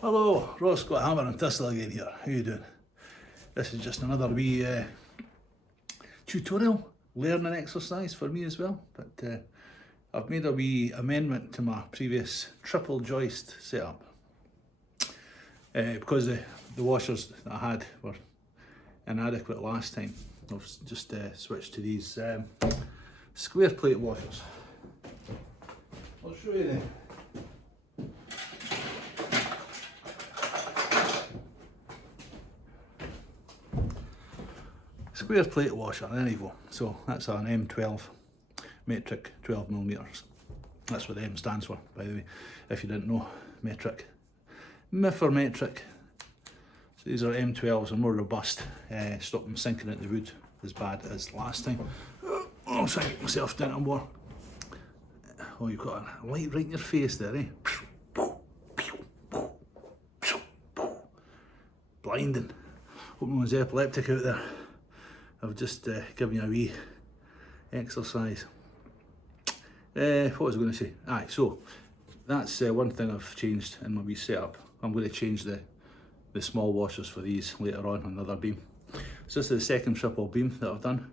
Hello, Ross got hammer and thistle again here. How you doing? This is just another wee tutorial, learning exercise for me as well. But I've made a wee amendment to my previous triple joist setup. Because the washers that I had were inadequate last time, I've just switched to these square plate washers. I'll show you then. Square plate washer, there you go. So that's an M12 metric 12mm. That's what the M stands for, by the way, if you didn't know. Metric. M for metric. So these are M12s, are more robust. Stop them sinking into the wood as bad as last time. I'll sink myself down some more. Oh, you've got a light right in your face there, eh? Blinding. Hope no one's epileptic out there. I've just given you a wee exercise. What was I going to say? Aye, so that's one thing I've changed in my wee setup. I'm going to change the small washers for these later on another beam. So this is the second triple beam that I've done.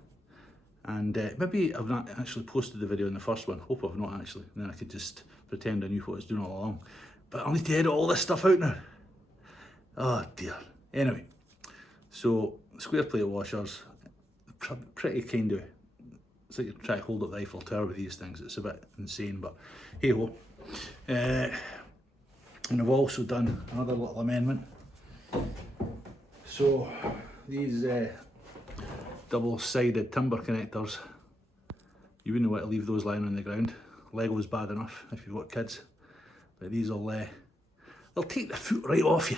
And maybe I've not actually posted the video in the first one. Hope I've not actually. And then I could just pretend I knew what I was doing all along. But I'll need to edit all this stuff out now. Oh dear. Anyway, so square plate washers. Pretty kind of, it's like you're trying to hold up the Eiffel Tower with these things. It's a bit insane, but hey ho. And I've also done another little amendment. So these double-sided timber connectors, you wouldn't want to leave those lying on the ground. Lego's bad enough if you've got kids, but these will they'll take the foot right off you.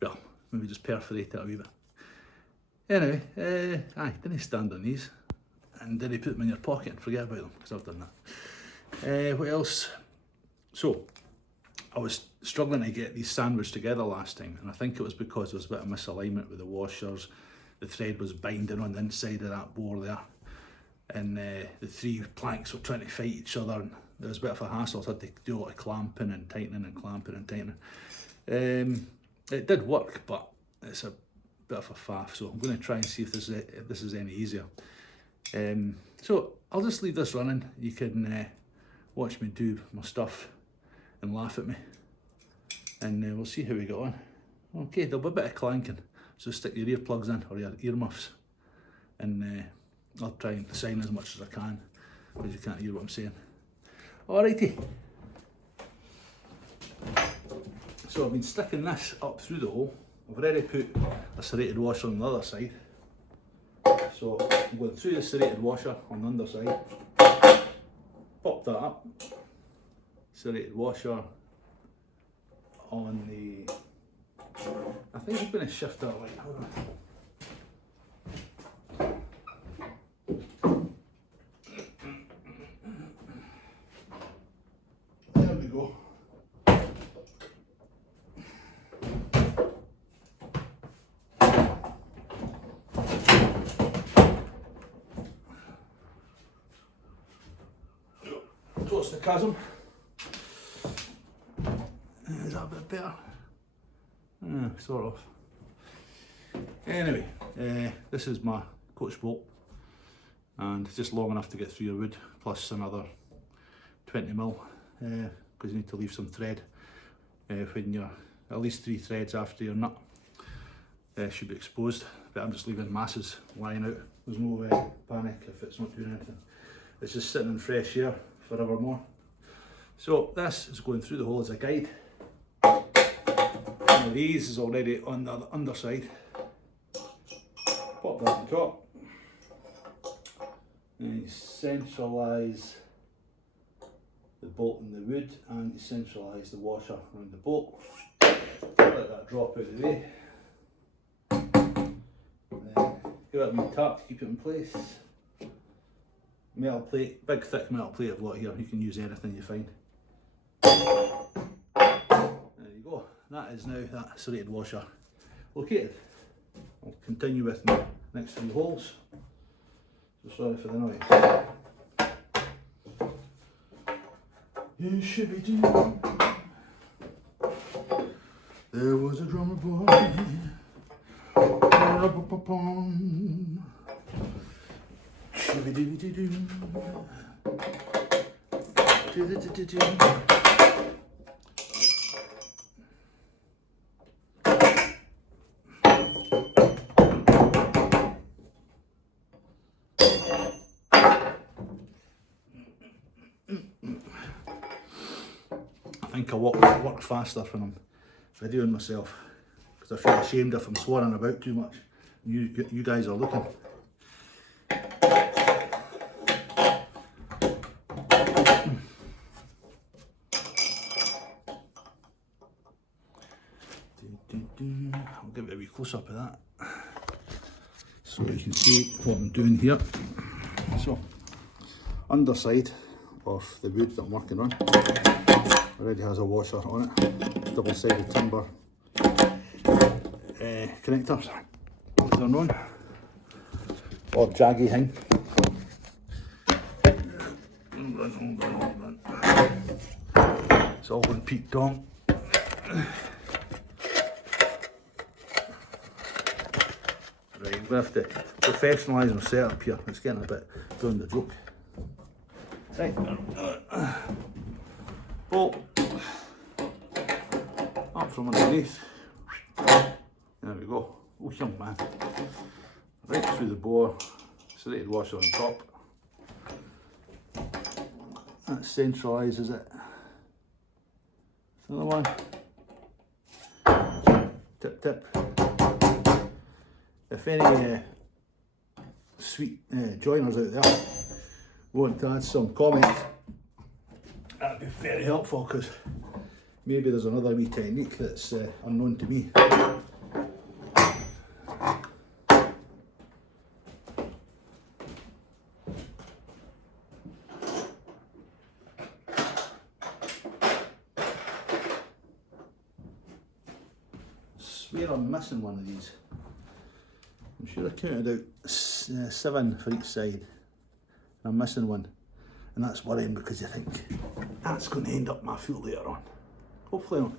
Well, maybe just perforate it a wee bit. Anyway, didn't stand on these, and didn't put them in your pocket and forget about them, because I've done that. What else? So, I was struggling to get these sandwiched together last time, and I think it was because there was a bit of misalignment with the washers. The thread was binding on the inside of that bore there, and the three planks were trying to fight each other, and there was a bit of a hassle, so I had to do a lot of clamping and tightening and clamping and tightening. It did work, but it's a bit of a faff, so I'm going to try and see if this is any easier. So I'll just leave this running. You can watch me do my stuff and laugh at me, and we'll see how we go on. Okay, there'll be a bit of clanking, so stick your earplugs in or your earmuffs, and I'll try and sign as much as I can because you can't hear what I'm saying. Alrighty. So I've been sticking this up through the hole. I've already put a serrated washer on the other side. So I'm going through the serrated washer on the underside. Pop that up. Serrated washer on the... I think I'm going to shift that light. Hold on. There we go. Close the chasm. Is that a bit better? Sort of. Anyway, this is my coach bolt, and it's just long enough to get through your wood, plus another 20mm, because you need to leave some thread when you're at least 3 threads after your nut should be exposed. But I'm just leaving masses lying out. There's no panic if it's not doing anything. It's just sitting in fresh air forevermore. So this is going through the hole as a guide. One of these is already on the underside. Pop that on top. And you centralise the bolt in the wood, and you centralise the washer around the bolt. Let that drop out of the way. And then give it a wee tap to keep it in place. Metal plate, big thick metal plate I've got here. You can use anything you find. There you go. That is now that serrated washer located. I'll continue with my next 3 holes. So sorry for the noise. You should be doing. There was a drummer boy. I think I work faster when I'm videoing myself, because I feel ashamed if I'm swearing about too much. You guys are looking. I'll give it a wee close up of that so you can see what I'm doing here. So, underside of the wood that I'm working on already has a washer on it, double-sided timber connectors, as they're known, or jaggy thing. It's all been peaked on. Right, I'm going to have to professionalise my setup here. It's getting a bit doing the joke. Right, bolt up from underneath. There we go. Oh, young man. Right through the bore, serrated washer on top. That centralises it. Another one. Tip tip. If any sweet joiners out there want to add some comments, that'd be very helpful, because maybe there's another wee technique that's unknown to me. I swear I'm missing one of these. I'm sure I counted out 7 for each side, and I'm missing one, and that's worrying, because you think that's going to end up my foot later on. Hopefully not.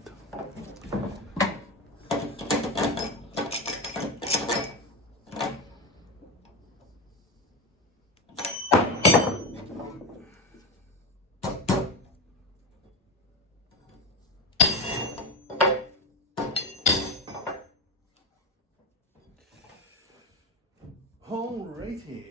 Alrighty.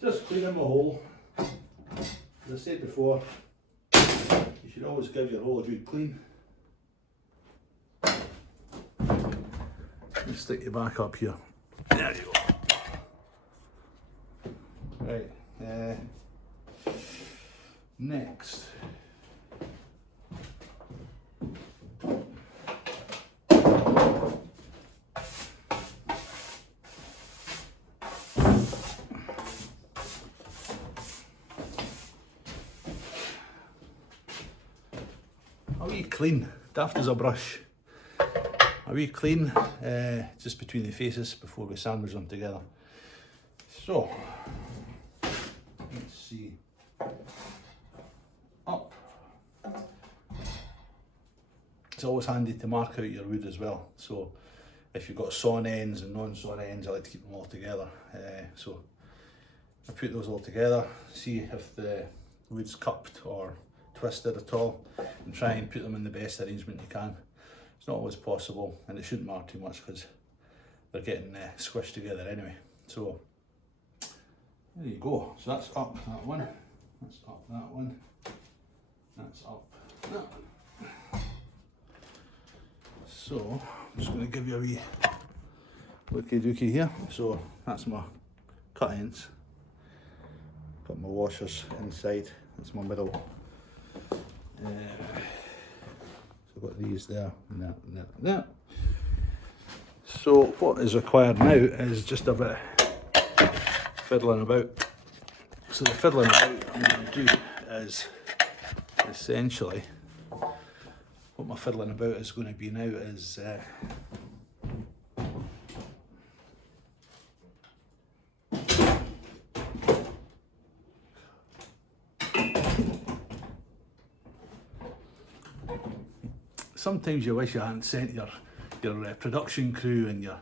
Just cleaning my hole. As I said before, you should always give your hole a good clean. Let's stick you back up here. There you go. Right. Next. A wee clean, daft as a brush. A wee clean just between the faces before we sandwich them together. So, let's see. Up. It's always handy to mark out your wood as well. So, if you've got sawn ends and non-sawn ends, I like to keep them all together. So, I put those all together, see if the wood's cupped or twisted at all, and try and put them in the best arrangement you can. It's not always possible, and it shouldn't matter too much because they're getting squished together anyway. So there you go. So that's up that one, that's up that one, that's up that one. So I'm just going to give you a wee looky dookie here. So that's my cut ends. Got my washers inside. That's my middle. I've got these there, and that, and that, and that. So what is required now is just a bit of fiddling about. So the fiddling about I'm going to do is essentially, what my fiddling about is going to be now is sometimes you wish you hadn't sent your production crew and your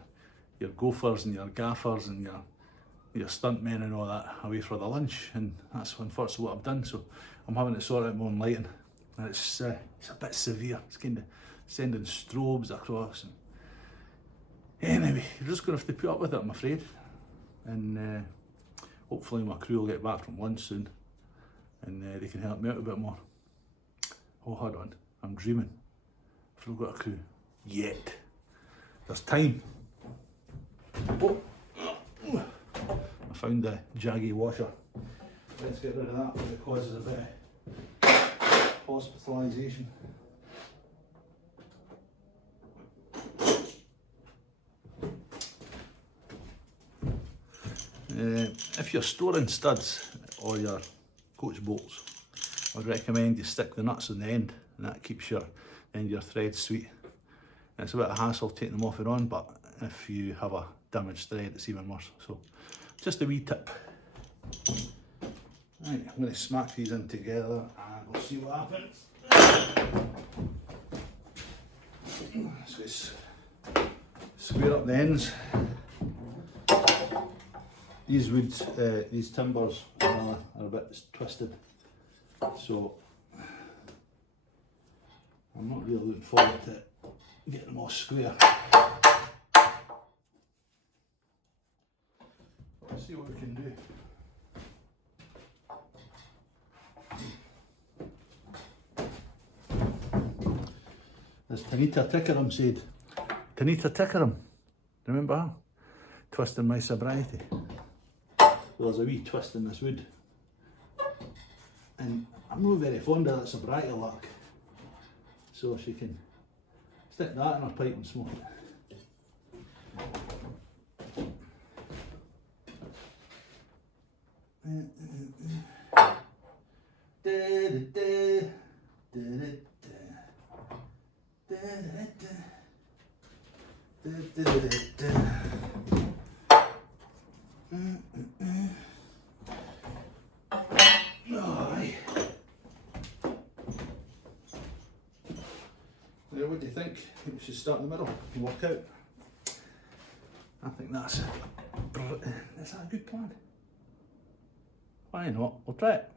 gophers and your gaffers and your stuntmen and all that away for the lunch, and that's unfortunately what I've done. So I'm having to sort out my own lighting, and it's a bit severe. It's kind of sending strobes across. And anyway, you're just going to have to put up with it, I'm afraid. And hopefully my crew will get back from lunch soon, and they can help me out a bit more. Oh, hold on, I'm dreaming. I've not got a crew yet. There's time. Oh. I found the jaggy washer. Let's get rid of that because it causes a bit of hospitalisation. If you're storing studs or your coach bolts, I'd recommend you stick the nuts on the end, and that keeps your end of your thread sweet. And it's a bit of hassle taking them off and on, but if you have a damaged thread, it's even worse. So just a wee tip. Right, I'm going to smack these in together and we'll see what happens. So let's square up the ends. These woods, these timbers are a bit twisted, so I'm not really looking forward to getting them all square. Let's see what we can do. As Tanita Tickeram said, Tanita Tickeram, remember her? Twisting my sobriety. Well, there's a wee twist in this wood, and I'm not very fond of that sobriety luck, so she can stick that in her pipe and smoke it. What do you think? I think we should start in the middle and work out. I think that's that a good plan? Why not? We'll try it.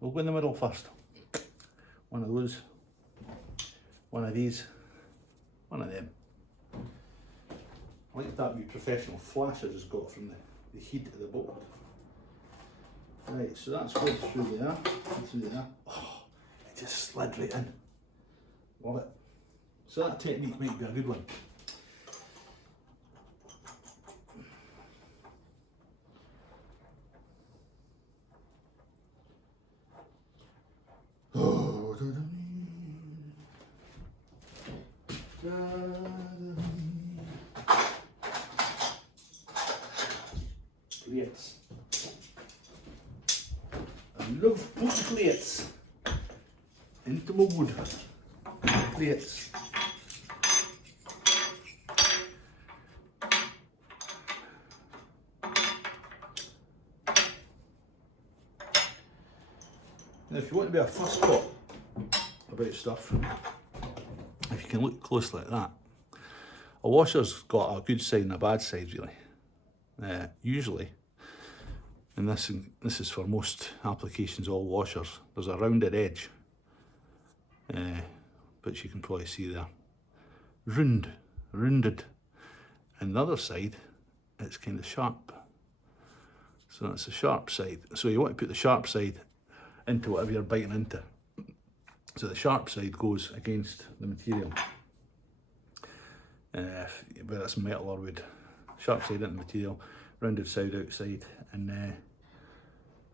We'll go in the middle first. One of those, one of these, one of them. I like that wee professional flash I just got from the heat of the board. Right, so that's going through there, through there. Oh, it just slid right in. Love it. So that technique might be a good one. Plates. I love putting plates into my wood. Plates. Now, if you want to be a fuss pot about stuff, if you can look closely at that, a washer's got a good side and a bad side, really. Usually, and this is for most applications, all washers, there's a rounded edge, which you can probably see there. Rounded. And the other side, it's kind of sharp. So that's the sharp side. So you want to put the sharp side into whatever you're biting into. So the sharp side goes against the material, whether it's metal or wood. Sharp side into the material, rounded side outside, and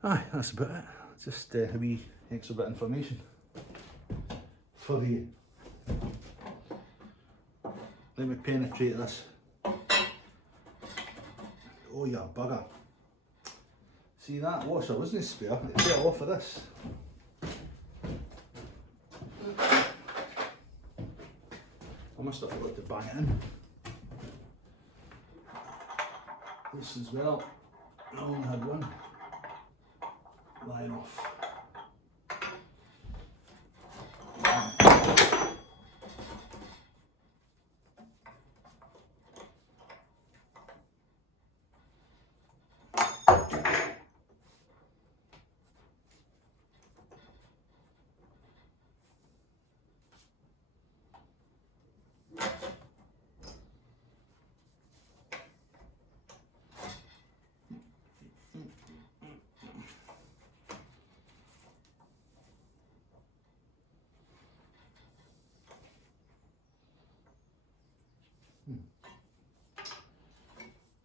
that's about it. Just a wee extra bit of information for you. Let me penetrate this. Oh, you bugger. See, that washer wasn't spare, it fell off of this. I must have forgot to bang it in. This as well, I only had one lying off.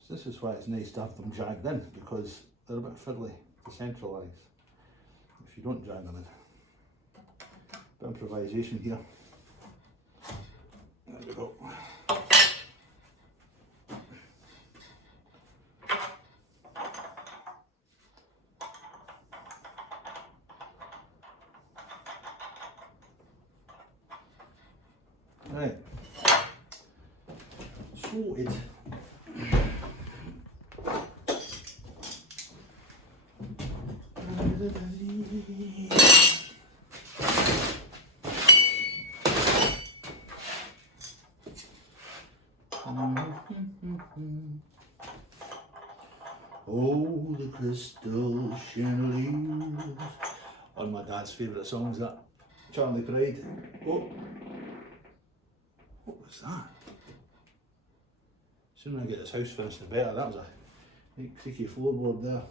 So this is why it's nice to have them dragged in, because they're a bit fiddly to centralise if you don't drag them in. Bit of improvisation here. There we go. Right. Sorted. Oh, the crystal chandeliers. One of my dad's favourite songs, that. Charlie Pride. Oh, what was that? Sooner I get this house finished, the better. That was a neat creaky floorboard there.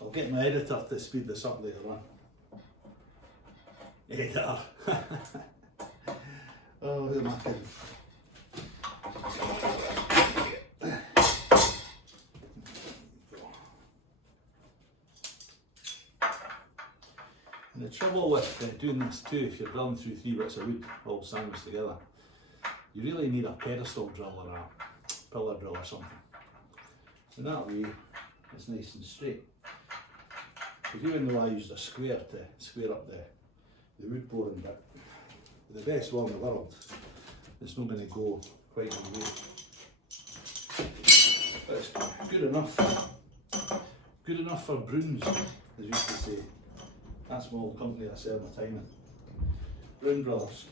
I'll get my editor to speed this up later on. Editor. Oh, who am I kidding? And the trouble with doing this too, if you're drilling through 3 bits of wood all sandwiched together, you really need a pedestal drill or a pillar drill or something. And that way it's nice and straight. Because even though I used a square to square up the wood boring bit, the best one in the world, it's not going to go quite the way. But it's good enough for Bruins, as you used to say. That's my old company I served my time in. Brown Brothers.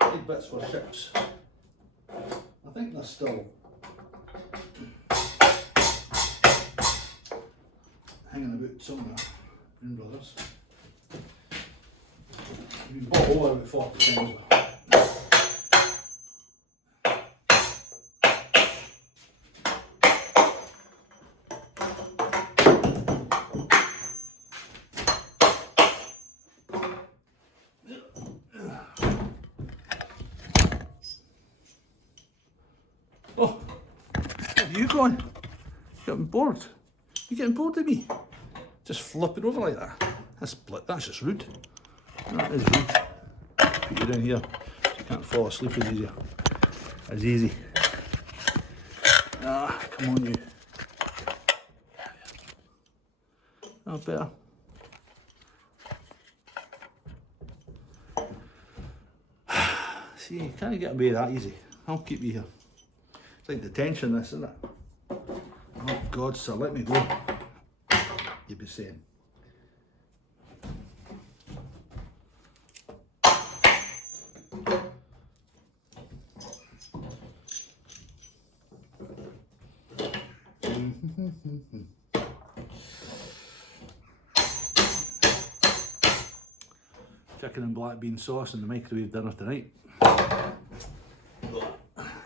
Big bits for ships. I think they're still hanging about somewhere. Brown Brothers. We bought over about 40 times. Oh, where are you going? Getting bored? You getting bored of me? Just flipping over like that. That's just rude. That is rude. Put you down here so you can't fall asleep as easy. Ah, come on you. Oh, better. See, you can't get away that easy. I'll keep you here. It's like detention, this, isn't it? Oh God, sir, let me go. You'd be saying. Chicken and black bean sauce in the microwave dinner tonight.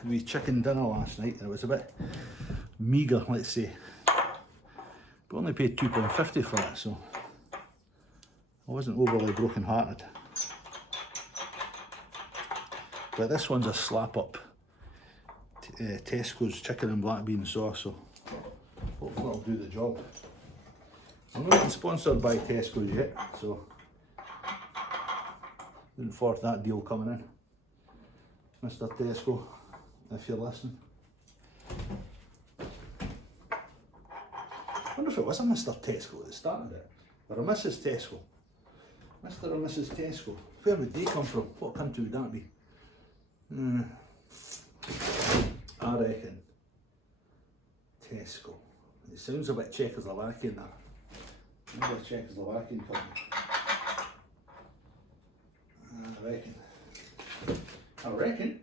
We had chicken dinner last night and it was a bit meagre, let's say. But only paid £2.50 for it, so I wasn't overly broken hearted. But this one's a slap up. Tesco's chicken and black bean sauce, so hopefully it'll do the job. I'm not getting sponsored by Tesco's yet, so looking forward to that deal coming in. Mr. Tesco, if you're listening. I wonder if it was a Mr. Tesco that started it, or a Mrs. Tesco. Mr. or Mrs. Tesco. Where would they come from? What country would that be? I reckon Tesco. It sounds a bit Czechoslovakian, that. Maybe a Czechoslovakian company. I reckon.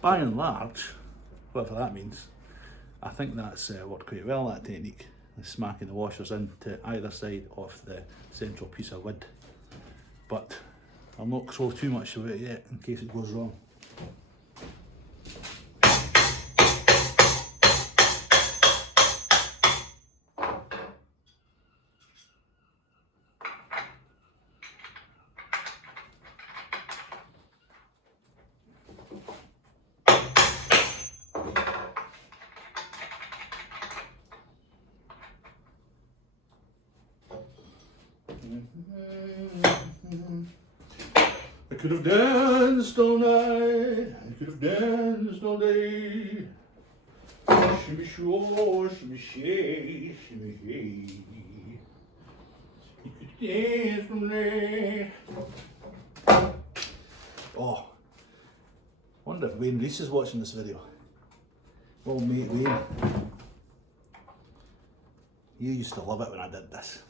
By and large, whatever that means, I think that's worked quite well, that technique, smacking the washers into either side of the central piece of wood. But I'll not throw too much of it yet in case it goes wrong. I could have danced all night, I could have danced all day. Shimmy shore, shimmy shay, shimmy hey. You could dance from there. Oh, wonder if Wayne Reese is watching this video. Old mate Wayne. You used to love it when I did this.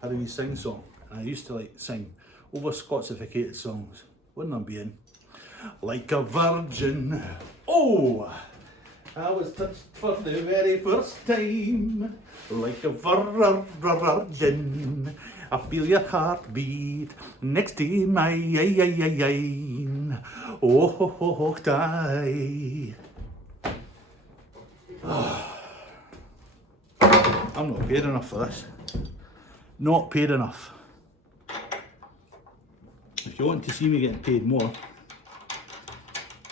I had a wee sing song, and I used to like sing over Scotsificated songs. Wouldn't I be in? Like a virgin. Oh, I was touched for the very first time. Like a virgin. I feel your heartbeat next to mine. Oh, die. I'm not paid enough for this. Not paid enough. If you want to see me getting paid more,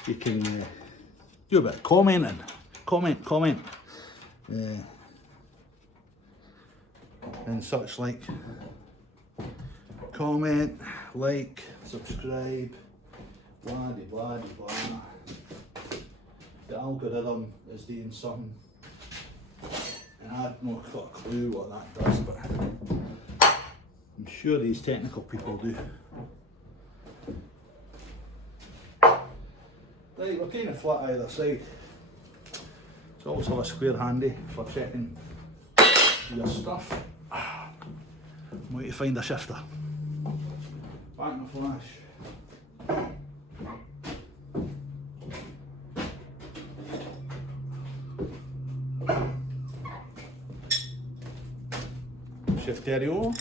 you can do a bit of commenting. Comment. And such like. Comment, like, subscribe, blah de blah de blah. The algorithm is doing something. And I've not got a clue what that does, but I'm sure these technical people do. Right, we're kind of flat either side. It's also a square handy for checking your stuff. I'm going to find a shifter. Back in a flash. Shifterio.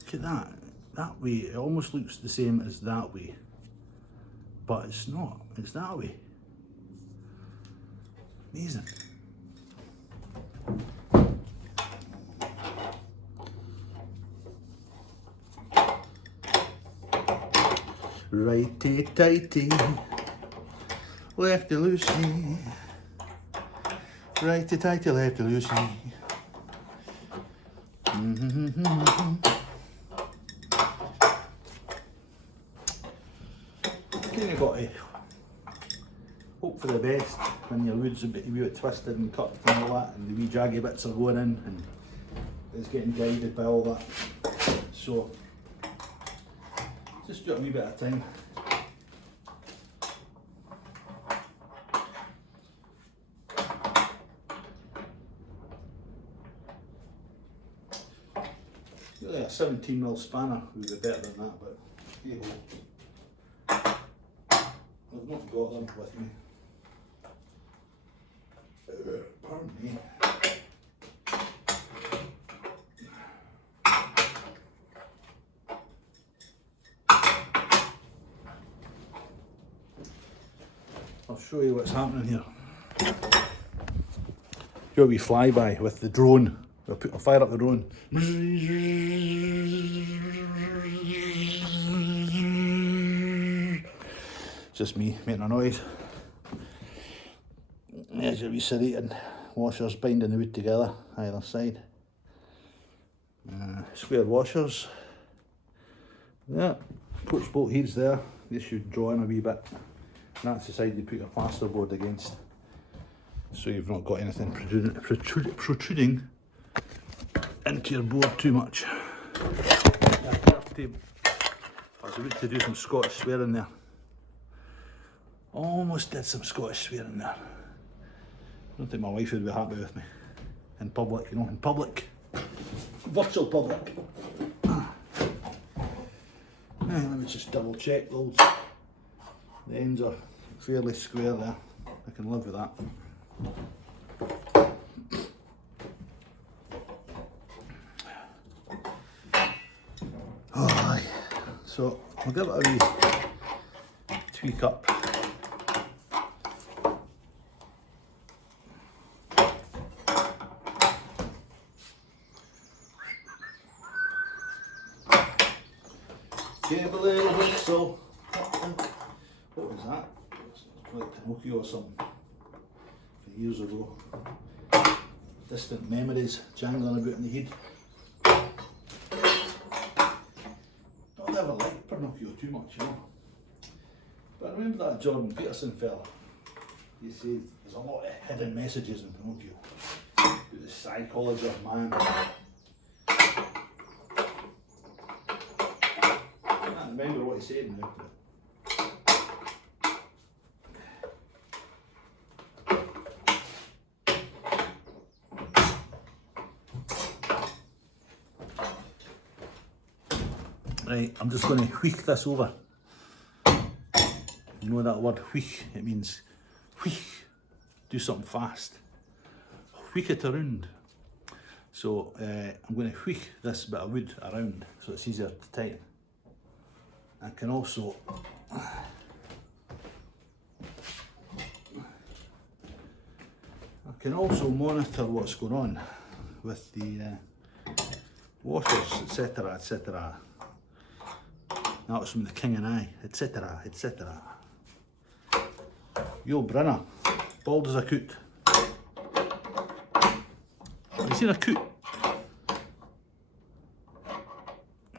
Look at that. That way, it almost looks the same as that way. But it's not. It's that way. Amazing. Righty tighty, lefty loosey. Righty tighty, lefty loosey. Kind of got to hope for the best when your wood's a bit twisted and cut and all that, and the wee jaggy bits are going in, and it's getting guided by all that. So just do it a wee bit at a time. Really a 17mm spanner would be better than that, but hey ho. I've not got them with me. Pardon me. I'll show you what's happening here. Do a wee flyby with the drone. I'll fire up the drone. Just me making a noise. There's your wee serrated washers binding the wood together either side. Square washers. Yeah, coach bolt heads there. They should draw in a wee bit. And that's the side you put your plasterboard against, so you've not got anything protruding into your board too much. I was about to do some Scottish swearing there. Almost did some Scottish swearing there. I don't think my wife would be happy with me. In public, you know, in public. Virtual public. Let me just double check those. The ends are fairly square there. I can live with that. Oh, aye. So I'll give it a wee tweak up. Give a little whistle. What was that? It's like Pinocchio or something. From years ago. Distant memories jangling about in the head. Not ever liked Pinocchio too much, you know. But I remember that Jordan Peterson fella. He said there's a lot of hidden messages in Pinocchio. About the psychology of man. I can't remember what he said now. Right, I'm just going to wheek this over. You know that word wheek? It means wheek, do something fast. Wheek it around. So I'm going to wheek this bit of wood around so it's easier to tighten. I can also monitor what's going on with the washers, etc, etc. That was from the King and I, etc, etc. Yo Brenner, bald as a coot. Have you seen a coot?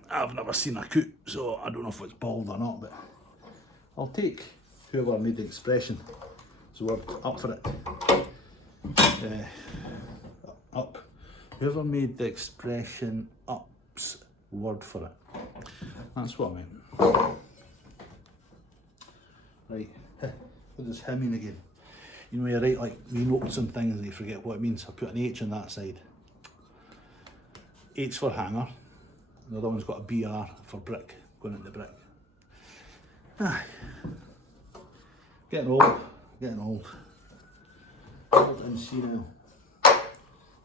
I've never seen a coot, so I don't know if it's bald or not, but I'll take whoever made the expression, so we're up for it. Up. Whoever made the expression up's word for it. That's what I meant. Right, what does him mean again? You know, you write like wee notes and things and you forget what it means. I put an H on that side. H for hanger. The other one's got a BR for brick, going into brick. Ah, getting old, getting old. Old and senile.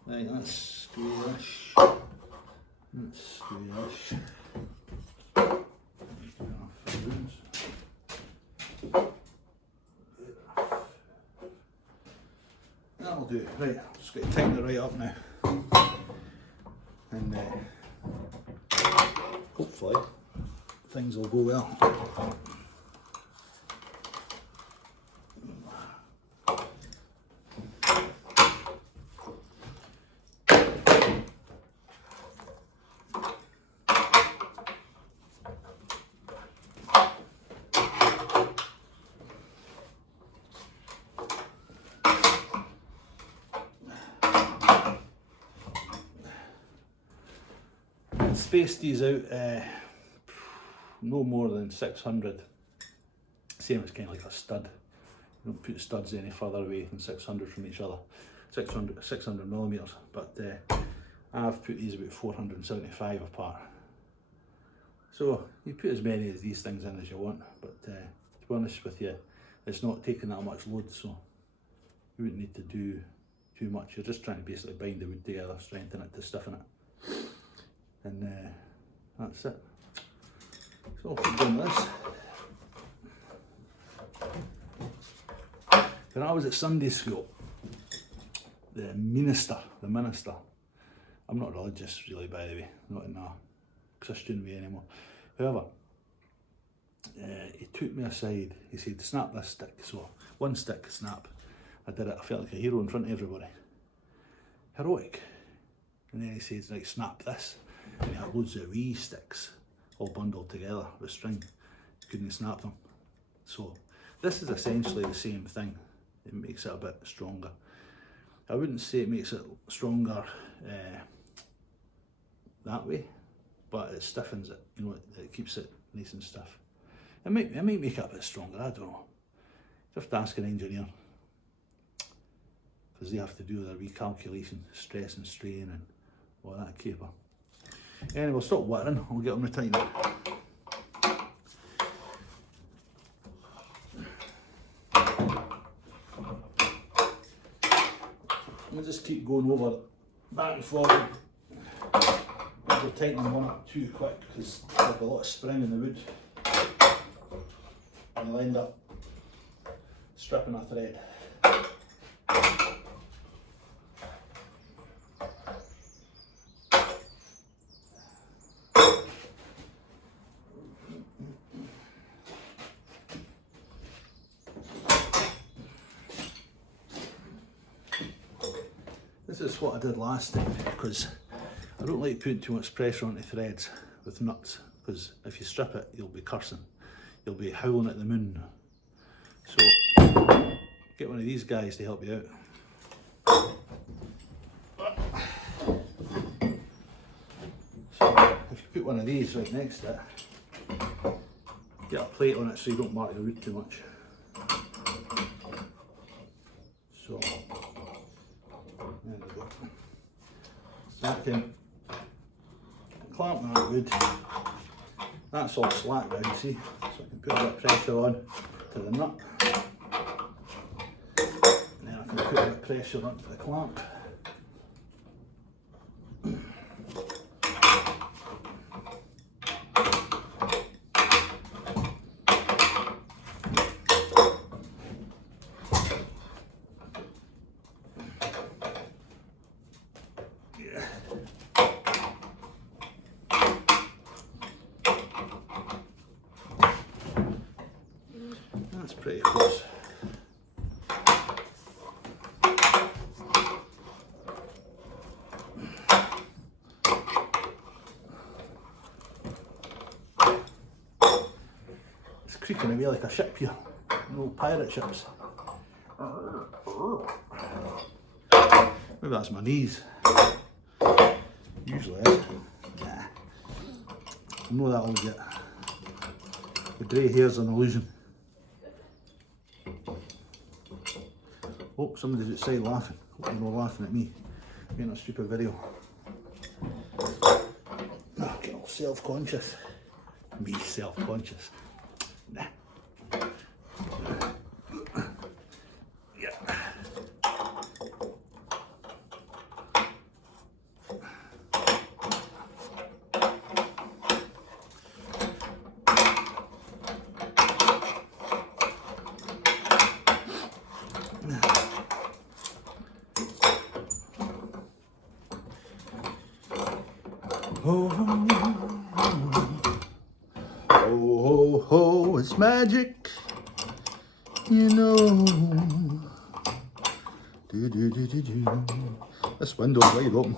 Right, that's squarish. That's squarish. That'll do. Right, just got to tighten it right up now. And hopefully things will go well. Space these out no more than 600. Same as kind of like a stud. You don't put studs any further away than 600 from each other. 600 millimeters. But I I've put these about 475 apart. So you put as many of these things in as you want, but to be honest with you, it's not taking that much load, so you wouldn't need to do too much. You're just trying to basically bind the wood together, strengthen it to stiffen it, and that's it. So I'll keep doing this. When I was at Sunday school, the minister, I'm not religious really, by the way, not in a Christian way anymore. However, he took me aside, he said, snap this stick. So, one stick, snap. I did it, I felt like a hero in front of everybody. Heroic. And then he says, right, snap this. And he had loads of wee sticks, all bundled together with string. Couldn't snap them. So, this is essentially the same thing. It makes it a bit stronger. I wouldn't say it makes it stronger that way, but it stiffens it, you know, it keeps it nice and stiff. It might make it a bit stronger, I don't know. You have to ask an engineer, because they have to do their recalculation, stress and strain and all that caper. Anyway, we'll stop whittering, we'll get on with time. We'll just keep going over back and forward. Don't tighten one up too quick because there's a lot of spring in the wood. And you'll end up stripping a thread. This is what I did last time, because I don't like putting too much pressure onto threads with nuts, because if you strip it, you'll be cursing. You'll be howling at the moon. So, get one of these guys to help you out. So, if you put one of these right next to it, get a plate on it so you don't mark your wood too much. So, there we go. So I can clamp that wood. That's all slack now, see? So I can put a bit of pressure on to the nut. And then I can put a bit of pressure onto the clamp. That's pretty close. It's creaking away like a ship here, old pirate ships. Maybe that's my knees. Usually is. Nah. I know that'll get. The grey hair's an illusion. Oh, somebody's outside laughing. Hope they're not laughing at me. Being a stupid video. Oh, get all self-conscious. Me self-conscious. Nah. Yeah. Oh, oh, oh, it's magic, you know. Do, do, do, do, do. This window's wide open.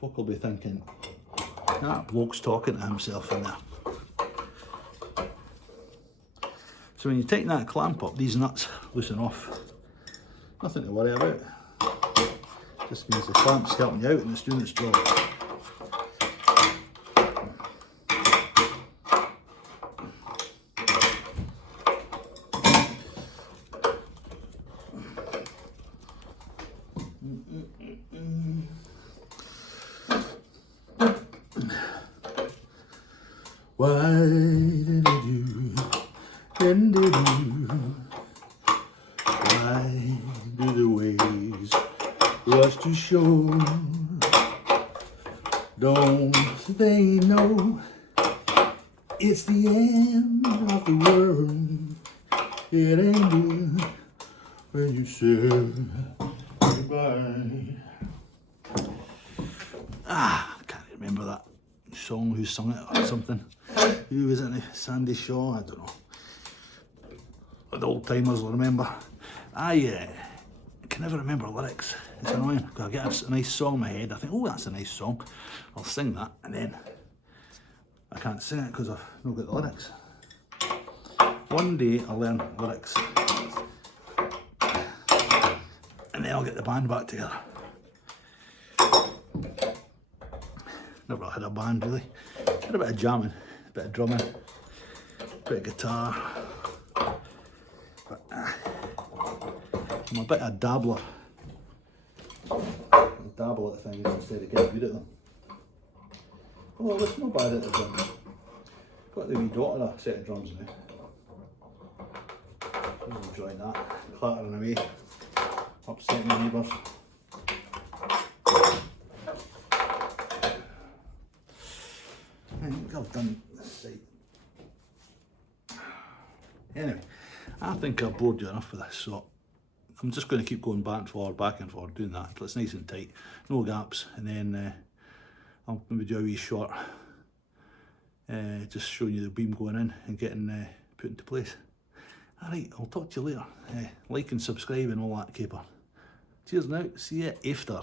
Folk will be thinking, that bloke's talking to himself in there. So when you tighten that clamp up, these nuts loosen off. Nothing to worry about. Just means the clamp's helping you out and it's doing its job. show. Don't they know it's the end of the world? It ended when you said goodbye. I can't remember that song, who sung it or something. Who was it? Sandy Shaw? I don't know. The old timers will remember. I can never remember lyrics. It's annoying. I get a nice song in my head. I think, oh, that's a nice song. I'll sing that, and then I can't sing it because I've not got the lyrics. One day I'll learn lyrics, and then I'll get the band back together. Never had a band really. Had a bit of jamming, a bit of drumming, a bit of guitar. But I'm a bit of a dabbler. I dabble at things instead of getting good at them. Oh, it's not bad at the drums. Got the wee daughter a set of drums now. She's enjoying that. Clattering away, upsetting the neighbours. I think I've done this side. Anyway, I think I've bored you enough for this, so I'm just going to keep going back and forward, doing that until it's nice and tight, no gaps, and then I'll maybe do a wee short, just showing you the beam going in and getting put into place. Alright, I'll talk to you later. Like and subscribe and all that caper. Cheers now, see you after.